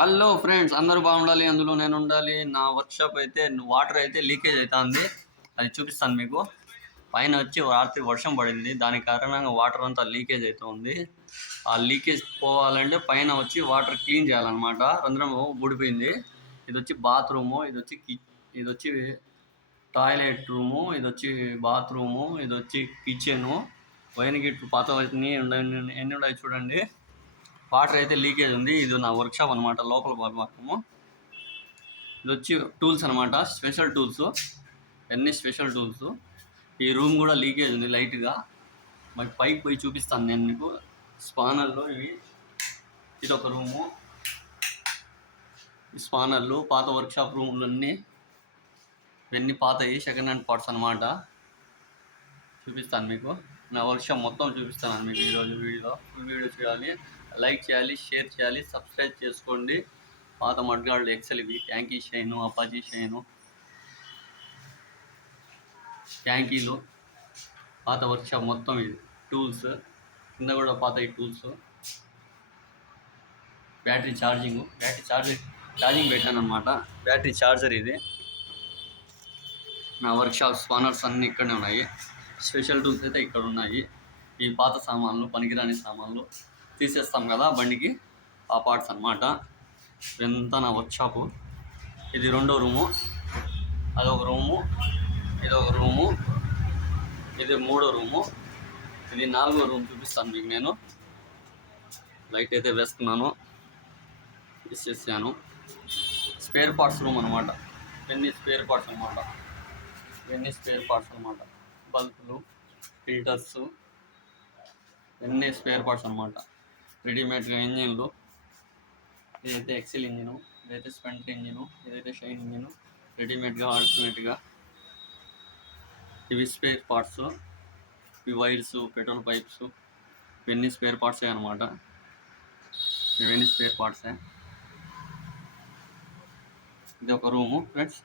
Hello friends, అందరూ బాగుండాలి, అందులో నేను ఉండాలి. నా వర్క్షాప్ అయితే వాటర్ అయితే లీకేజ్ అవుతుంది. అది చూపిస్తాను మీకు. పైన వచ్చి రాత్రి వర్షం పడింది, దాని కారణంగా వాటర్ అంతా లీకేజ్ అవుతుంది. ఆ లీకేజ్ పోవాలంటే పైన వచ్చి వాటర్ క్లీన్ చేయాలన్నమాట. రంధ్రం ఊడిపోయింది. ఇది వచ్చి బాత్రూము, ఇది వచ్చి టాయిలెట్ రూము, ఇది వచ్చి బాత్రూము, ఇది వచ్చి కిచెను. పైన గిట్లు పాత ఎన్ని ఉన్నాయి చూడండి. వాటర్ అయితే లీకేజ్ ఉంది. ఇది నా వర్క్షాప్ అనమాట, లోపల భాగము. ఇది వచ్చి టూల్స్ అనమాట, స్పెషల్ టూల్స్, అన్ని స్పెషల్ టూల్స్. ఈ రూమ్ కూడా లీకేజ్ ఉంది లైట్గా. మరి పైకి పోయి చూపిస్తాను నేను మీకు. స్పానర్లు ఇవి. ఇది ఒక రూము. ఈ స్పానర్లు పాత వర్క్షాప్ రూమ్లన్నీ ఇవన్నీ పాతవి, సెకండ్ హ్యాండ్ పార్ట్స్ అనమాట. చూపిస్తాను మీకు. నా వర్క్షాప్ మొత్తం చూపిస్తాను మీకు ఈరోజు వీడియో. ఫుల్ వీడియో చేయాలి, లైక్ చేయాలి, షేర్ చేయాలి, సబ్స్క్రైబ్ చేసుకోండి. పాత మడ్గాళ్ళు ఎక్సెల్ ఇవి, ట్యాంకీ షైను, అపాజీ షైను, ట్యాంకీలు, పాత వర్క్షాప్ మొత్తం ఇది. టూల్స్ కింద కూడా పాత ఈ టూల్స్. బ్యాటరీ ఛార్జింగ్ పెట్టాను అనమాట. బ్యాటరీ ఛార్జర్ ఇది. నా వర్క్షాప్ స్పానర్స్ అన్నీ ఇక్కడనే ఉన్నాయి. స్పెషల్ టూల్స్ అయితే ఇక్కడ ఉన్నాయి. ఈ పాత సామాన్లు, పనికిరాని సామాన్లు తీసేస్తాం కదా బండికి, ఆ పార్ట్స్ అనమాట. ఇదంతా నా వర్క్షాపు. ఇది రెండో రూము, అదొక రూము, ఇదొక రూము, ఇది మూడో రూము, ఇది నాలుగో రూమ్. చూపిస్తాను మీకు నేను. లైట్ అయితే వేసుకున్నాను, వేసేసాను. స్పేర్ పార్ట్స్ రూమ్ అనమాట. ఇవన్నీ స్పేర్ పార్ట్స్ అనమాట. బల్బులు, ఫిల్టర్స్, ఇవన్నీ స్పేర్ పార్ట్స్ అనమాట. రెడీమేడ్గా ఇంజిన్లు. ఇదైతే ఎక్సెల్ ఇంజిను, ఇదైతే స్పెంట్ ఇంజిను, ఇదైతే షైన్ ఇంజిను. రెడీమేడ్గా, ఆల్టర్నేట్గా ఇవి స్పేర్ పార్ట్స్. ఇవి వైర్స్, పెట్రోల్ పైప్స్, ఇవన్నీ స్పేర్ పార్ట్సే అనమాట. ఇవన్నీ స్పేర్ పార్ట్సే. ఇది ఒక రూము ఫ్రెండ్స్.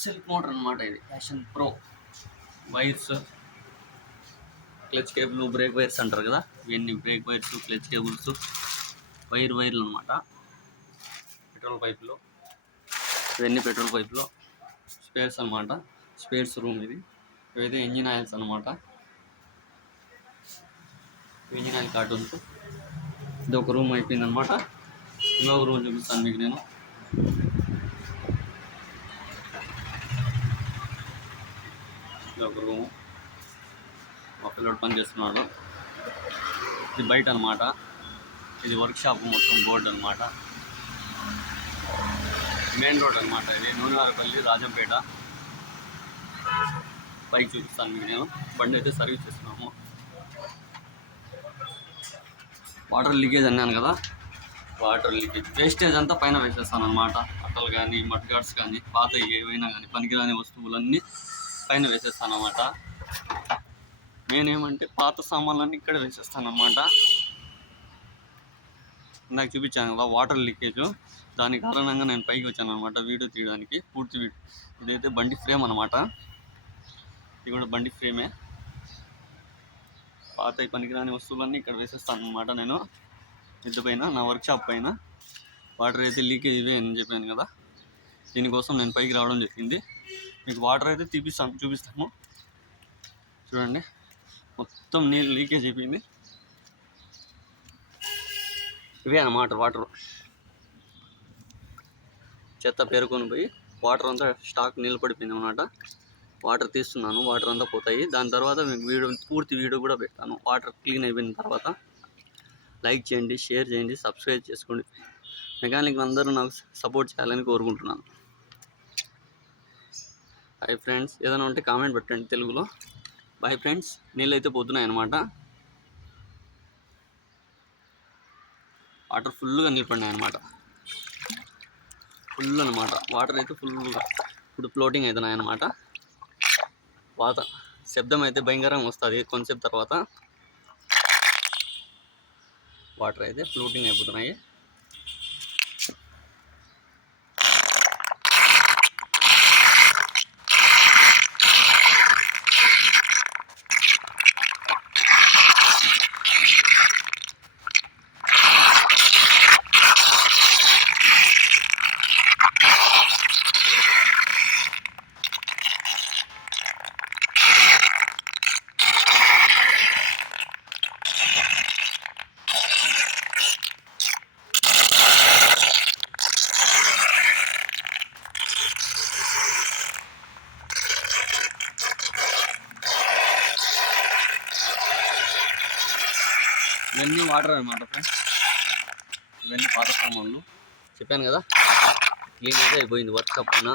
సెల్ఫ్ మోటర్ అనమాట ఇది, passion pro. Wires, clutch cable, break wires అంటారు కదా, ఇవన్నీ బ్రేక్ వైర్స్, క్లచ్ కేబుల్స్, వైర్లు అనమాట. పెట్రోల్ పైపులు, ఇవన్నీ పెట్రోల్ పైపులు. స్పేర్స్ అనమాట, స్పేర్స్ రూమ్ ఇది. ఇవైతే ఇంజిన్ ఆయిల్స్ అనమాట, ఇంజిన్ ఆయిల్ కార్టూన్స్. ఇది ఒక రూమ్ అయిపోయింది అనమాట. ఇంకొక రూమ్ చూపిస్తాను మీకు నేను. ఇది ఒక రూము, మా పిల్లడు పని చేస్తున్నాడు. ఇది బయట అనమాట. ఇది వర్క్షాప్ మొత్తం బోర్డు అనమాట. మెయిన్ రోడ్ అనమాట ఇది, నూనెవారపల్లి, రాజంపేట. పైకి చూపిస్తాను మీకు నేను. బండి అయితే సర్వీస్ చేస్తున్నాము. వాటర్ లీకేజ్ అన్నాను కదా, వాటర్ లీకేజ్ వేస్టేజ్ అంతా పైన వేసేస్తాను అనమాట. అట్టలు కానీ, మడ్ గార్డ్స్ కానీ, పాత ఏవైనా కానీ, పనికిరాని వస్తువులన్నీ పైన వేసేస్తాను అన్నమాట. నేనేమంటే పాత సామాన్లన్నీ ఇక్కడ వేసేస్తాను అన్నమాట. ఇందాక చూపించాను కదా వాటర్ లీకేజ్, దాని కారణంగా నేను పైకి వచ్చాను అనమాట వీడియో తీయడానికి. పూర్తి వీడియో. ఇదైతే బండి ఫ్రేమ్ అనమాట. ఇది కూడా బండి ఫ్రేమే. పాత పనికిరాని వస్తువులన్నీ ఇక్కడ వేసేస్తాను అనమాట నేను. మిద్ద పైన, నా వర్క్షాప్ పైన. వాటర్ అయితే లీకేజ్ ఇవే అని చెప్పాను కదా, దీనికోసం నేను పైకి రావడం జరిగింది. మీకు వాటర్ అయితే చూపిస్తాము చూడండి. మొత్తం నీళ్ళు లీకేజ్ అయిపోయింది. ఇవే అన్నమాట వాటర్. చెత్త పేరుకొని పోయి వాటర్ అంతా స్టాక్ నిలబడిపోయింది అనమాట. వాటర్ తీస్తున్నాను, వాటర్ అంతా పోతాయి. దాని తర్వాత మీకు పూర్తి వీడియో కూడా పెడతాను. వాటర్ క్లీన్ అయిపోయిన తర్వాత. లైక్ చేయండి, షేర్ చేయండి, సబ్స్క్రైబ్ చేసుకోండి. మెకానిక్ అందరూ నాకు సపోర్ట్ చేయాలని కోరుకుంటున్నాను. హాయ్ ఫ్రెండ్స్, ఏదైనా ఉంటే కామెంట్ పెట్టండి తెలుగులో. Bye friends. నీళ్ళు అయితే పోతున్నాయి అన్నమాట. వాటర్ ఫుల్గా నిలబడినాయి అన్నమాట. ఫుల్ అనమాట వాటర్ అయితే ఫుల్గా. ఇప్పుడు ఫ్లోటింగ్ అవుతున్నాయి అన్నమాట. శబ్దం అయితే భయంకరంగా వస్తుంది కొంతసేపు తర్వాత. వాటర్ అయితే ఫ్లోటింగ్ అయిపోతున్నాయి. ఇవన్నీ వాటర్ అనమాట ఫ్రెండ్స్. ఇవన్నీ పాత సామాన్లు. చెప్పాను కదా, క్లీన్ అయితే అయిపోయింది వర్క్షాప్ పైన.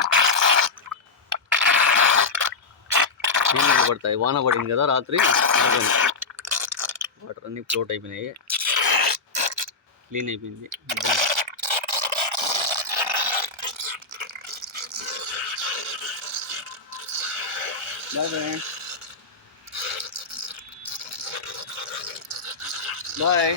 నీళ్ళు పడతాయి, వాన పడింది కదా రాత్రి, వాటర్ అన్నీ ఫ్లోట్ అయిపోయినాయి, క్లీన్ అయిపోయింది. బాయ్.